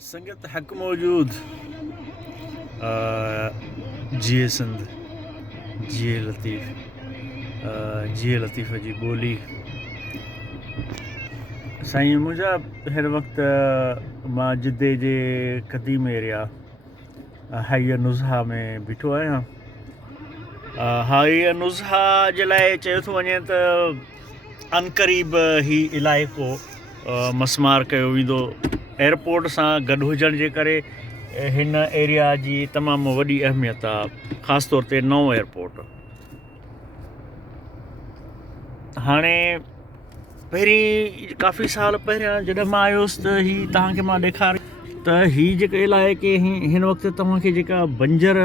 संगत हक मौजूद जी सिंध जी लतीफ़ जी ॿोली साईं मुंहिंजा हिन वक़्तु मां जिद्दे जे क़दीम एरिया हाईअ नुज़हा में बीठो आहियां। हाईअ नुज़हा जे लाइ चयो थो वञे त अनक़रीब ही इलाइक़ो मस्मार कयो वेंदो। एयरपोर्ट सां गॾु हुजण जे करे हिन एरिया जी तमामु वॾी अहमियत आहे, ख़ासि तौर ते नओं एयरपोर्ट। हाणे पहिरीं काफ़ी साल पहिरियां जॾहिं मां आयुसि त हीअ तव्हांखे मां ॾेखारियो त हीअ जेके इलाइक़े हिन वक़्तु तव्हांखे जेका बंजर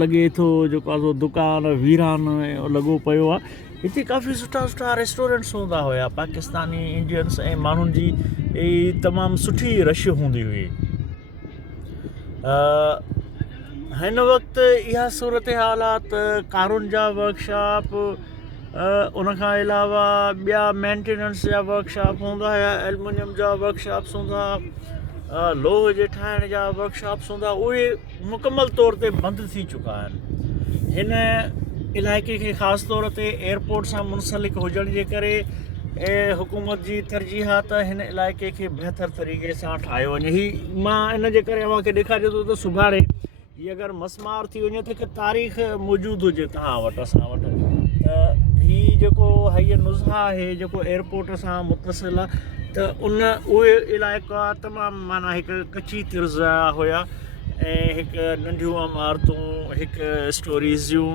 लॻे थो, जेको आहे दुकान वीरान लॻो पियो आहे। हिते काफ़ी सुठा रेस्टोरेंट्स हूंदा हुया, पाकिस्तानी इंडियंस ऐं माण्हुनि जी तमामु सुठी रश हूंदी हुई। हिन वक़्तु इहा सूरत हाल आहे त कारुनि जा वर्कशॉप, उनखां अलावा ॿिया मेंटेनेंस जा वर्कशॉप हूंदा हुया, एल्युमिनियम जा वर्कशॉप्स हूंदा, लोह जे ठाहिण जा वर्कशॉप्स हूंदा, उहे मुकमल तौर ते बंदि थी चुका आहिनि। हिन इलाइक़े खे ख़ासि तौर ते एयरपोर्ट सां मुंसलिक हुजण जे करे हुकूमत जी तरजीह आहे त हिन इलाइक़े खे बहितर तरीक़े सां ठाहियो वञे। हीअ मां इन जे करे अव्हांखे ॾेखारियो थो त सुभाणे हीअ अगरि मस्मार थी वञे त हिकु तारीख़ मौजूदु हुजे तव्हां वटि, असां वटि, त हीअ जेको हीअ नुज़हा आहे जेको एयरपोर्ट सां मुतसिल आहे, त उहे इलाइक़ा तमामु माना हिकु कची तिर्ज़ हुया ऐं हिकु नंढियूं इमारतूं हिकु स्टोरीज़ जूं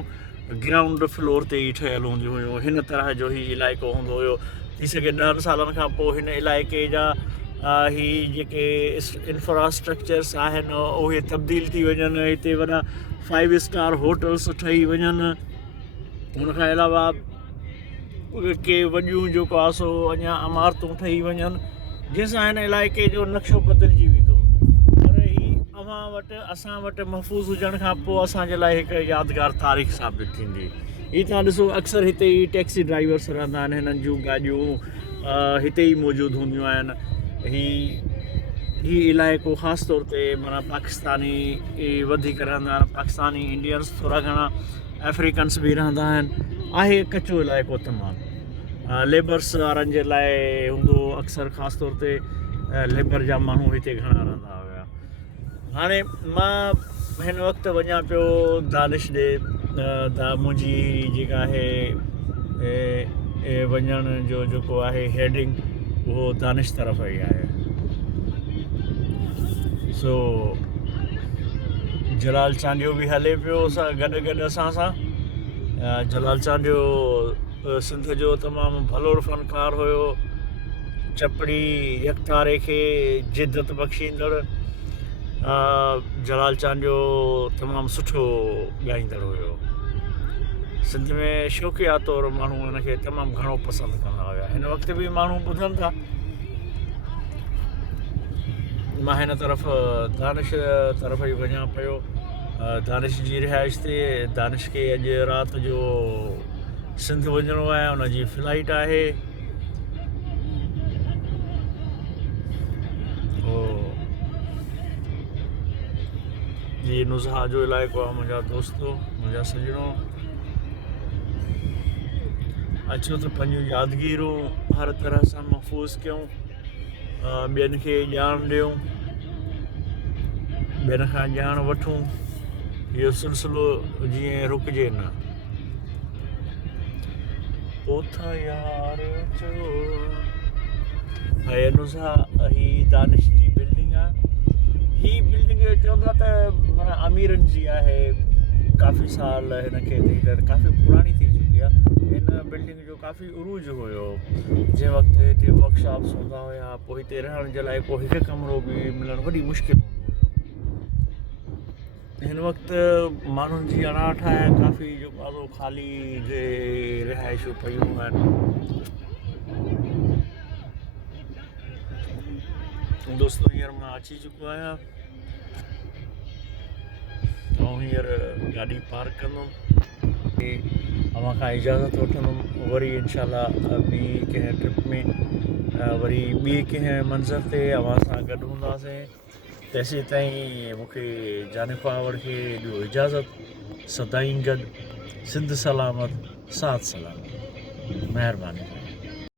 ग्राउंड फ्लोर ते ई ठहियलु हूंदियूं हुयूं। हिन तरह जो हीउ इलाइक़ो हूंदो हुयो। थी सघे 10 सालनि खां पोइ हिन इलाइक़े जा हीअ जेके इंफ्रास्ट्रक्चर्स आहिनि उहे तब्दील थी वञनि, हिते वॾा 5 स्टार होटल्स ठही वञनि। हुनखां अलावा के वॾियूं जेको आहे सो अञा इमारतूं ठही वञनि, जंहिंसां हिन इलाइक़े जो नक्शो बदिलिजी वेंदो। पर हीअ अव्हां वटि असां वटि महफ़ूज़ हुजण खां पोइ असांजे लाइ हिकु यादगार तारीख़ साबित थींदी। हीअ तव्हां ॾिसो, अक्सर हिते ई टैक्सी ड्राइवर्स रहंदा आहिनि, हिननि जूं गाॾियूं हिते ई मौजूदु हूंदियूं आहिनि। हीअ इलाइक़ो ख़ासि तौर ते माना पाकिस्तानी वधीक रहंदा आहिनि, पाकिस्तानी इंडियंस, थोरा घणा अफ्रीकन्स बि रहंदा आहिनि। आहे कचो इलाइक़ो तमामु, लेबर्स वारनि जे लाइ हूंदो अक्सर, ख़ासि तौर ते लेबर जा माण्हू हिते घणा रहंदा हुया। हाणे मां हिन वक़्तु वञा पियो दानिश ॾे, मुंहिंजी जेका आहे वञण जो जेको आहे हेडिंग उहो दानिश तरफ़ ई आहे। सो जलाल चांडियो बि हले पियो गॾु असां सां। जलाल चांडियो सिंध जो तमामु भलो फ़नकार हुयो, चपड़ी यकतारे खे जिद्दत बख़्शींदड़। जलाल चांडियो तमामु सुठो ॻाईंदड़ हुयो। सिंध में शौक़िया तौरु माण्हू हुनखे तमामु घणो पसंदि कंदा हुया। हिन वक़्तु बि माण्हू ॿुधनि था। मां हिन तरफ़ दानिश तरफ़ ई वञा पियो, दानिश जी रिहाइश ते। दानिश खे अॼु राति जो सिंध वञिणो आहे, हुनजी फ्लाइट आहे। जी नुज़हा जो इलाइक़ो आहे मुंहिंजा दोस्तो, मुंहिंजा सॼणो। अचो त पंहिंजूं यादगिरियूं हर तरह सां महफ़ूज़ कयूं, ॿियनि खे ॼाण ॾियूं, ॿियनि खां ॼाण वठूं। इहो सिलसिलो जीअं रुकिजे न। ओथा यार चओ नुज़हा, ही दानिश जी बिल्डिंग आहे। ही बिल्डिंग चवंदा त माना अमीरनि जी आहे, काफ़ी साल हिनखे काफ़ी पुराणी थी चुकी आहे। हिन बिल्डिंग जो काफ़ी उरूज हुयो, जंहिं वक़्तु हिते वर्कशॉप्स हूंदा हुया। पोइ हिते रहण जे लाइ को हिकु कमिरो बि मिलणु वॾी मुश्किल हूंदो हुयो। हिन वक़्तु माण्हुनि जी अणाठ आहे, काफ़ी जेको आहे ख़ाली रिहाइशूं पयूं आहिनि। दोस्तो हींअर मां अची चुको आहियां ऐं हींअर गाॾी पार्क कंदुमि, अव्हां खां इजाज़त वठंदुमि। वरी इनशाला ॿी कंहिं ट्रिप में, वरी ॿी कंहिं मंज़र ते अव्हां सां गॾु हूंदासीं। तेसीं ताईं मूंखे जानिफ़ावर खे ॾियो इजाज़त सदाईं गॾु सिंध सलामत साथ सलामत महिरबानी